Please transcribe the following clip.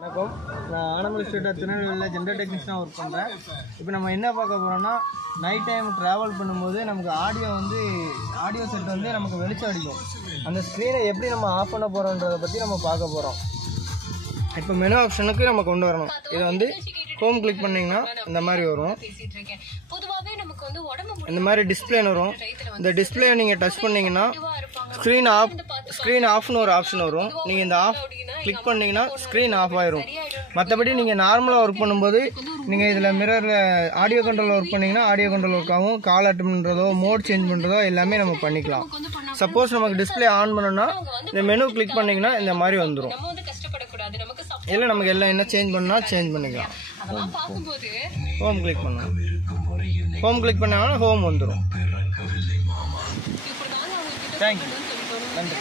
வணக்கம், நான் ஆனமல் ஸ்டேட் திருநெல்வேலியில் ஜென்ரல் டெக்னீஷியனாக ஒர்க் பண்ணுறேன். இப்போ நம்ம என்ன பார்க்க போகிறோம்னா, நைட் டைம் ட்ராவல் பண்ணும்போது நமக்கு ஆடியோ செட் வந்து நமக்கு வெளிச்சம் அடிக்கும். அந்த ஸ்க்ரீனை எப்படி நம்ம ஆஃப் பண்ண போகிறோன்றதை பற்றி நம்ம பார்க்க போகிறோம். இப்போ மெனு ஆப்ஷனுக்கு நம்ம கொண்டு வரணும். இதை வந்து ஹோம் கிளிக் பண்ணிங்கன்னா இந்த மாதிரி வரும். இந்த மாதிரி டிஸ்பிளே வரும். இந்த டிஸ்பிளே நீங்கள் டச் பண்ணிங்கன்னா ஸ்க்ரீன் ஆஃப்னு ஒரு ஆப்ஷன் வரும். நீங்கள் இந்த ஆஃப் கிளிக் பண்ணிங்கன்னா ஸ்க்ரீன் ஆஃப் ஆயிரும். மற்றபடி நீங்கள் நார்மலாக ஒர்க் பண்ணும்போது நீங்கள் இதில் மிரரில் ஆடியோ கண்ட்ரோல் ஒர்க் பண்ணிங்கன்னா ஆடியோ கண்ட்ரோல் ஒர்க் ஆகும். கால் அட்டன் பண்ணுறதோ மோட் சேஞ்ச் பண்ணுறதோ எல்லாமே நம்ம பண்ணிக்கலாம். சப்போஸ் நமக்கு டிஸ்பிளே ஆன் பண்ணோன்னா இந்த மெனு கிளிக் பண்ணிங்கன்னா இந்த மாதிரி வந்துடும். இல்லை நமக்கு எல்லாம் என்ன சேஞ்ச் பண்ணால் சேஞ்ச் பண்ணிக்கலாம். ஹோம் கிளிக் பண்ணலாம். ஹோம் கிளிக் பண்ணாங்கன்னா ஹோம் வந்துடும். தேங்க்யூ, நன்றி.